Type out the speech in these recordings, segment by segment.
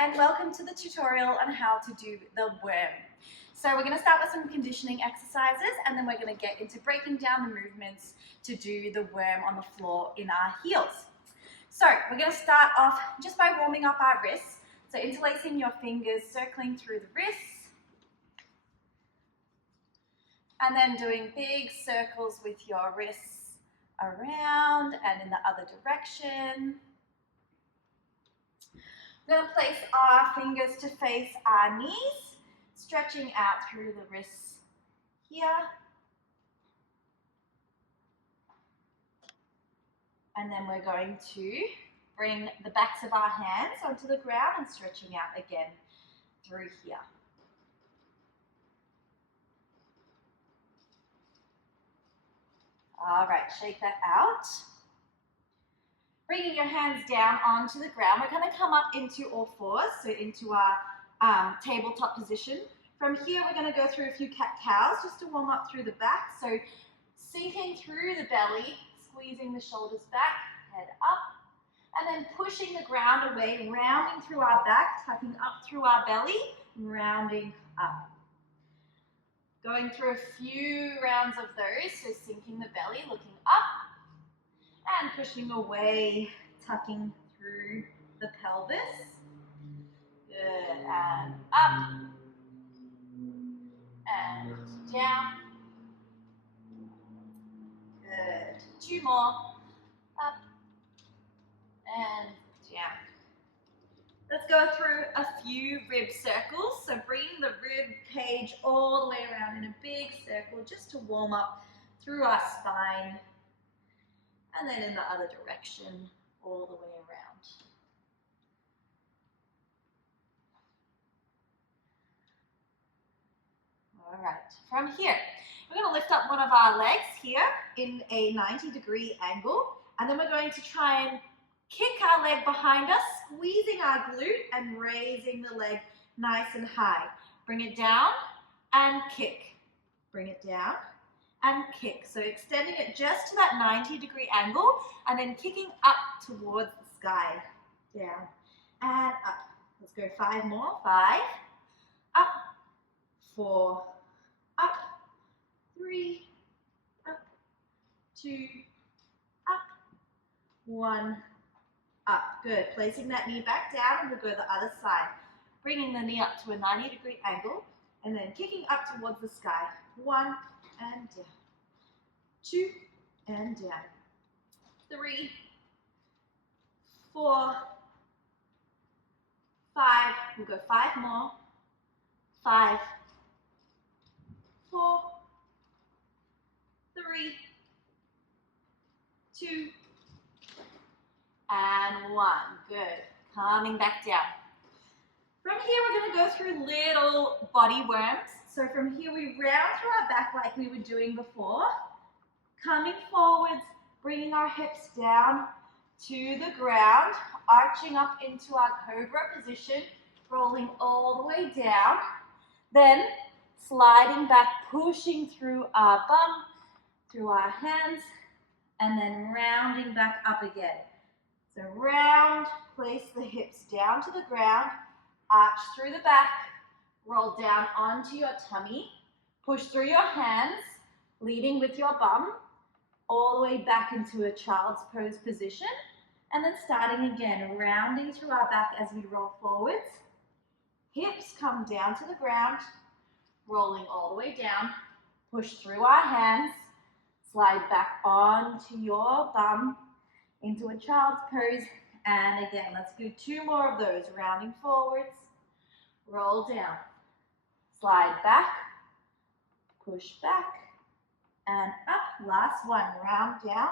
and welcome to the tutorial on how to do the worm. So we're going to start with some conditioning exercises and then we're going to get into breaking down the movements to do the worm on the floor in our heels. So we're going to start off just by warming up our wrists. So interlacing your fingers, circling through the wrists, and then doing big circles with your wrists around and in the other direction. We're going to place our fingers to face our knees, stretching out through the wrists here. And then we're going to bring the backs of our hands onto the ground and stretching out again through here. All right, shake that out. Bringing your hands down onto the ground, we're going to come up into all fours, so into our tabletop position. From here, we're going to go through a few cat-cows just to warm up through the back. So sinking through the belly, squeezing the shoulders back, head up, and then pushing the ground away, rounding through our back, tucking up through our belly, rounding up. Going through a few rounds of those, so sinking the belly, looking up, and pushing away, tucking through the pelvis. Good, and up, and down. Good, two more, up, and down. Let's go through a few rib circles. So bring the rib cage all the way around in a big circle just to warm up through our spine. And then in the other direction, all the way around. All right, from here, we're going to lift up one of our legs here in a 90-degree angle. And then we're going to try and kick our leg behind us, squeezing our glute and raising the leg nice and high. Bring it down and kick. Bring it down and kick. So extending it just to that 90-degree angle and then kicking up towards the sky. Down and up. Let's go 5 more. 5, up, 4, up, 3, up, 2, up, 1, up. Good. Placing that knee back down and we'll go the other side. Bringing the knee up to a 90-degree angle and then kicking up towards the sky. 1 and down. 2 and down. 3, 4, 5. We'll go 5 more. 5, 4, 3, 2, and 1. Good. Calming back down. From here, we're going to go through little body worms. So from here, we round through our back like we were doing before. Coming forwards, bringing our hips down to the ground, arching up into our cobra position, rolling all the way down. Then sliding back, pushing through our bum, through our hands, and then rounding back up again. So round, place the hips down to the ground, arch through the back, roll down onto your tummy, push through your hands, leading with your bum, all the way back into a child's pose position, and then starting again, rounding through our back as we roll forwards. Hips come down to the ground, rolling all the way down, push through our hands, slide back onto your bum, into a child's pose, and again, let's do 2 more of those, rounding forwards, roll down, slide back, push back, and up. Last one, round down,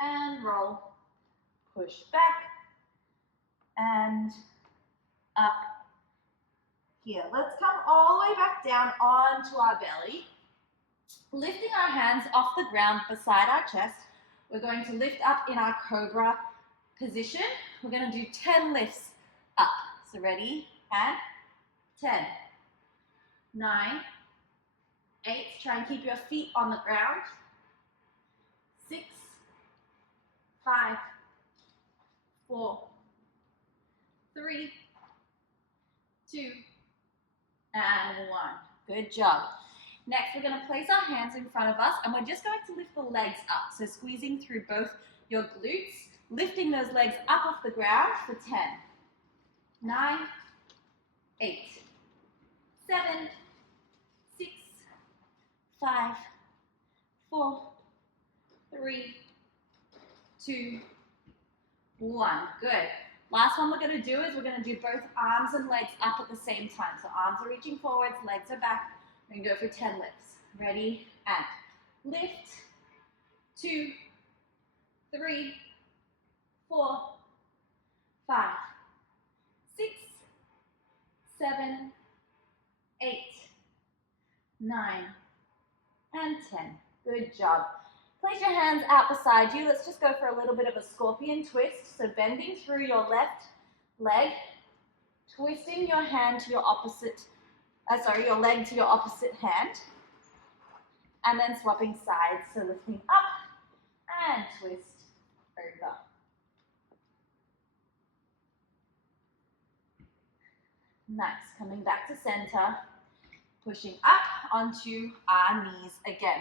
and roll, push back, and up. Here, let's come all the way back down onto our belly, lifting our hands off the ground beside our chest. We're going to lift up in our cobra position. We're going to do 10 lifts up. So ready, and 10, 9, 8, try and keep your feet on the ground, 6, 5, 4, 3, 2, and 1. Good job. Next, we're going to place our hands in front of us, and we're just going to lift the legs up. So squeezing through both your glutes, lifting those legs up off the ground for 10, 9, 8, 7, 6, 5, 4, 3, 2, 1. Good. Last one we're going to do is we're going to do both arms and legs up at the same time. So arms are reaching forwards, legs are back. We're going to go for 10 lifts. Ready? And lift. 2, 3, 4, 5, 6, 7, 8, 9, and 10. Good job. Place your hands out beside you. Let's just go for a little bit of a scorpion twist. So bending through your left leg, twisting your hand to your opposite, your leg to your opposite hand, and then swapping sides. So lifting up and twist over. Nice. Coming back to center, pushing up onto our knees again.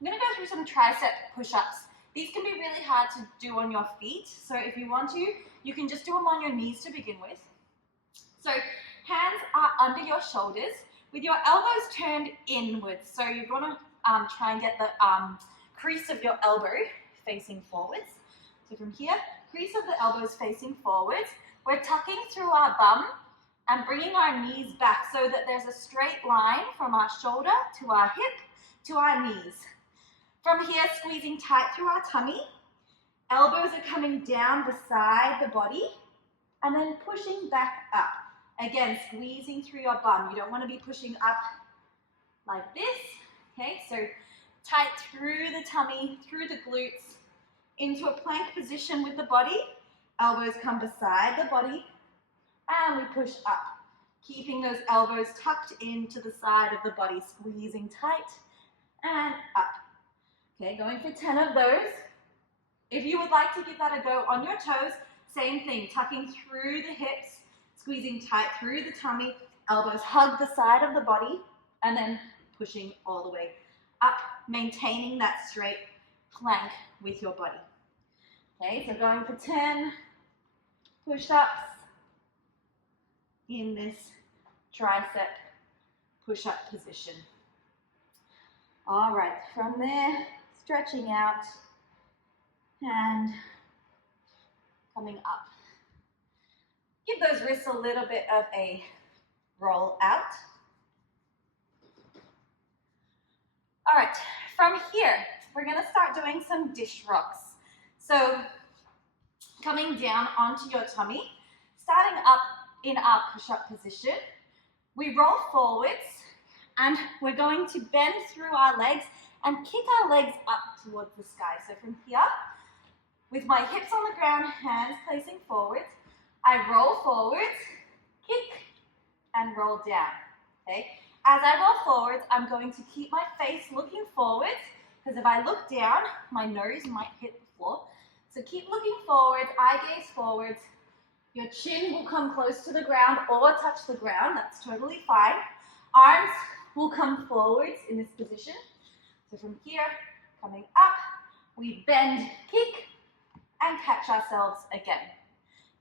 I'm going to go through some tricep push-ups. These can be really hard to do on your feet, so if you want to, you can just do them on your knees to begin with. So hands are under your shoulders with your elbows turned inwards. So you're going to try and get the crease of your elbow facing forwards. So from here, crease of the elbows facing forwards. We're tucking through our bum and bringing our knees back so that there's a straight line from our shoulder to our hip to our knees. From here, squeezing tight through our tummy. Elbows are coming down beside the body and then pushing back up. Again, squeezing through your bum. You don't want to be pushing up like this. Okay, so tight through the tummy, through the glutes, into a plank position with the body. Elbows come beside the body and we push up. Keeping those elbows tucked into the side of the body, squeezing tight and up. Okay, going for 10 of those. If you would like to give that a go on your toes, same thing, tucking through the hips, squeezing tight through the tummy, elbows hug the side of the body, and then pushing all the way up, maintaining that straight plank with your body. Okay, so going for 10 push-ups in this tricep push-up position. All right, from there, stretching out and coming up. Give those wrists a little bit of a roll out. All right, from here, we're gonna start doing some dish rocks. So coming down onto your tummy, starting up in our push-up position, we roll forwards and we're going to bend through our legs and kick our legs up towards the sky. So from here, with my hips on the ground, hands placing forwards, I roll forwards, kick, and roll down, okay? As I roll forwards, I'm going to keep my face looking forwards, because if I look down, my nose might hit the floor. So keep looking forwards, eye gaze forwards. Your chin will come close to the ground or touch the ground, that's totally fine. Arms will come forwards in this position. So from here, coming up, we bend, kick, and catch ourselves again.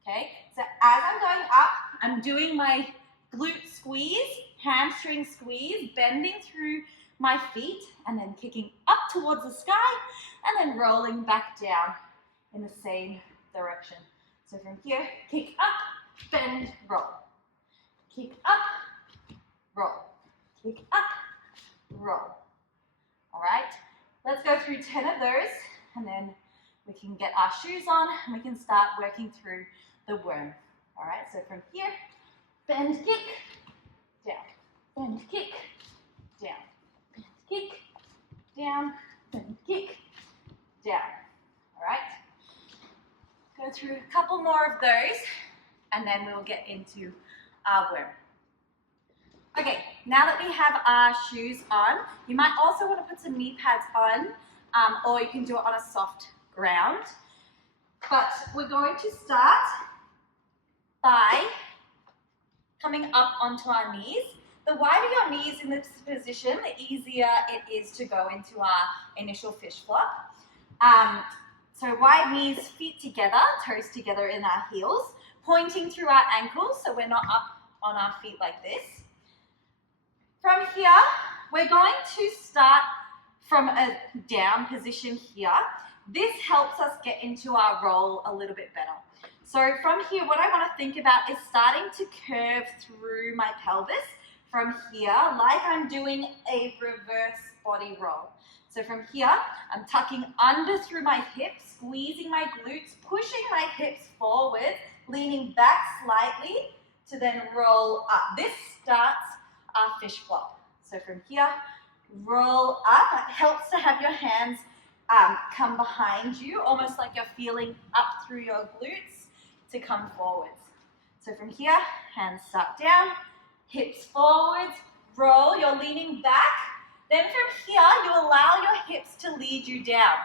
Okay, so as I'm going up, I'm doing my glute squeeze, hamstring squeeze, bending through my feet, and then kicking up towards the sky, and then rolling back down in the same direction. So from here, kick up, bend, roll. Kick up, roll. Kick up, roll. All right, let's go through 10 of those, and then we can get our shoes on, and we can start working through the worm. All right, so from here, bend, kick, down, bend, kick, down, bend, kick, down, bend, kick, down. All right, go through a couple more of those, and then we'll get into our worm. Okay, now that we have our shoes on, you might also want to put some knee pads on, or you can do it on a soft ground. But we're going to start by coming up onto our knees. The wider your knees in this position, the easier it is to go into our initial fish flop. So wide knees, feet together, toes together in our heels, pointing through our ankles so we're not up on our feet like this. From here, we're going to start from a down position here. This helps us get into our roll a little bit better. So from here, what I want to think about is starting to curve through my pelvis from here, like I'm doing a reverse body roll. So from here, I'm tucking under through my hips, squeezing my glutes, pushing my hips forward, leaning back slightly to then roll up. This starts our fish flop. So from here, roll up. It helps to have your hands come behind you, almost like you're feeling up through your glutes to come forwards. So from here, hands start down, hips forwards, roll, you're leaning back. Then from here, you allow your hips to lead you down.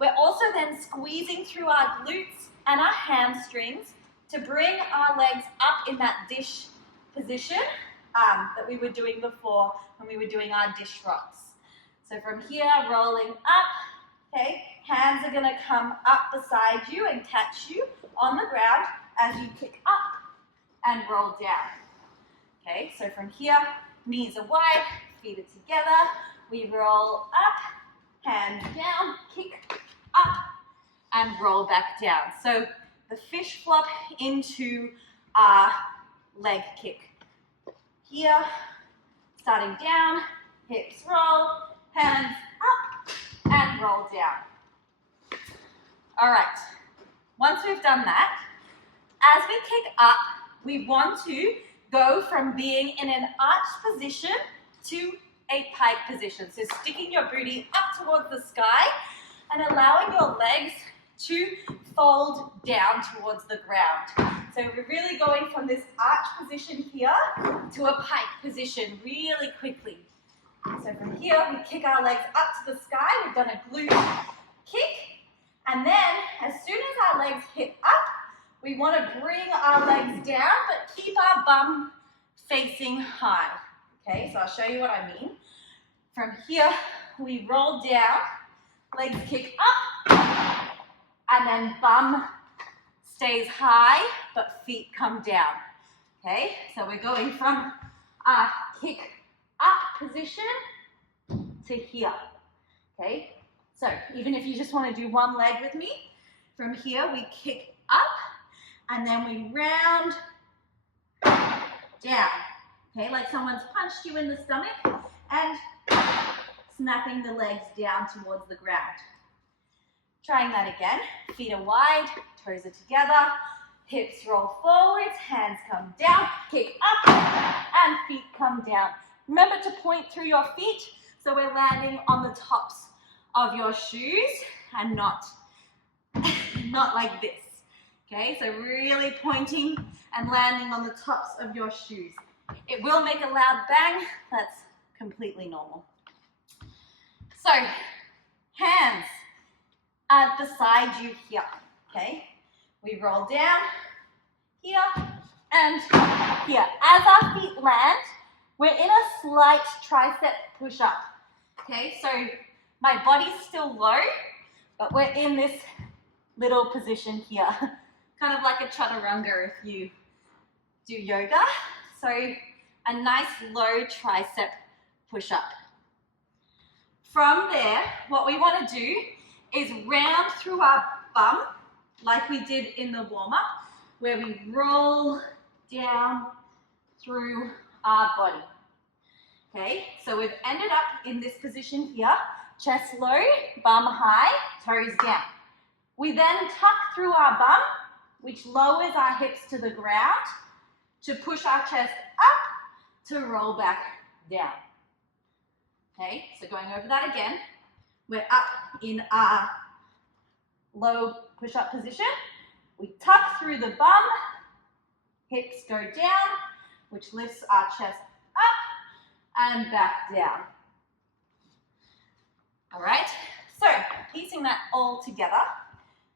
We're also then squeezing through our glutes and our hamstrings to bring our legs up in that dish position that we were doing before when we were doing our dish rocks. So from here, rolling up, okay, hands are gonna come up beside you and catch you on the ground as you kick up and roll down. Okay, so from here, knees are wide, feet are together, we roll up, hands down, kick up, and roll back down. So the fish flop into our leg kick. Here, starting down, hips roll, hands up, and roll down. All right, once we've done that, as we kick up, we want to go from being in an arched position to a pike position. So sticking your booty up towards the sky and allowing your legs to fold down towards the ground. So we're really going from this arch position here to a pike position really quickly. So from here, we kick our legs up to the sky. We've done a glute kick. And then as soon as our legs hit up, we want to bring our legs down, but keep our bum facing high. Okay, so I'll show you what I mean. From here, we roll down, legs kick up, and then bum stays high, but feet come down. Okay, so we're going from our kick up position to here. Okay, so even if you just want to do one leg with me, from here we kick up, and then we round down. Okay, like someone's punched you in the stomach and snapping the legs down towards the ground. Trying that again. Feet are wide, toes are together, hips roll forwards, hands come down, kick up, and feet come down. Remember to point through your feet so we're landing on the tops of your shoes and not like this. Okay, so really pointing and landing on the tops of your shoes. It will make a loud bang, that's completely normal. So, hands are beside you here, okay? We roll down, here, and here. As our feet land, we're in a slight tricep push-up, okay? So, my body's still low, but we're in this little position here. Kind of like a chaturanga if you do yoga. So a nice low tricep push-up. From there, what we want to do is round through our bum like we did in the warm-up, where we roll down through our body. Okay, so we've ended up in this position here, chest low, bum high, toes down. We then tuck through our bum, which lowers our hips to the ground to push our chest up to roll back down. Okay, so going over that again, we're up in our low push-up position. We tuck through the bum, hips go down, which lifts our chest up and back down. All right, so piecing that all together,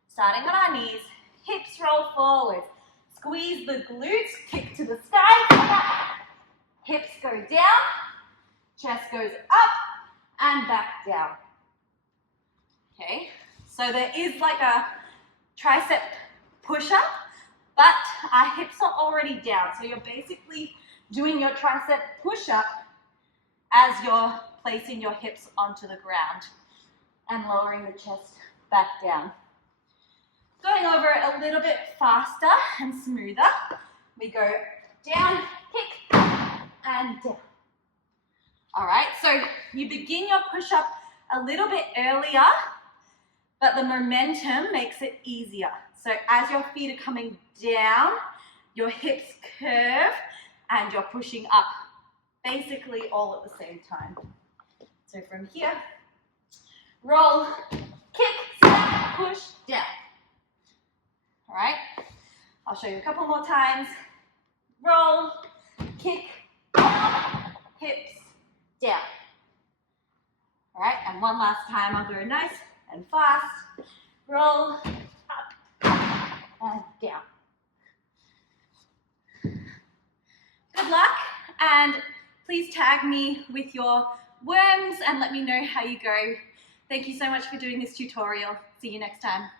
starting on our knees, hips roll forward, Squeeze the glutes, kick to the sky, hips go down, chest goes up and back down. Okay, so there is like a tricep push-up, but our hips are already down. So you're basically doing your tricep push-up as you're placing your hips onto the ground and lowering the chest back down. Going over it a little bit faster and smoother. We go down, kick, and down. All right, so you begin your push-up a little bit earlier, but the momentum makes it easier. So as your feet are coming down, your hips curve and you're pushing up, basically all at the same time. So from here, roll, kick, snap, push, down. All right, I'll show you a couple more times. Roll, kick, down, hips, down. All right, and one last time, I'll go nice and fast. Roll, up, and down. Good luck, and please tag me with your worms and let me know how you go. Thank you so much for doing this tutorial. See you next time.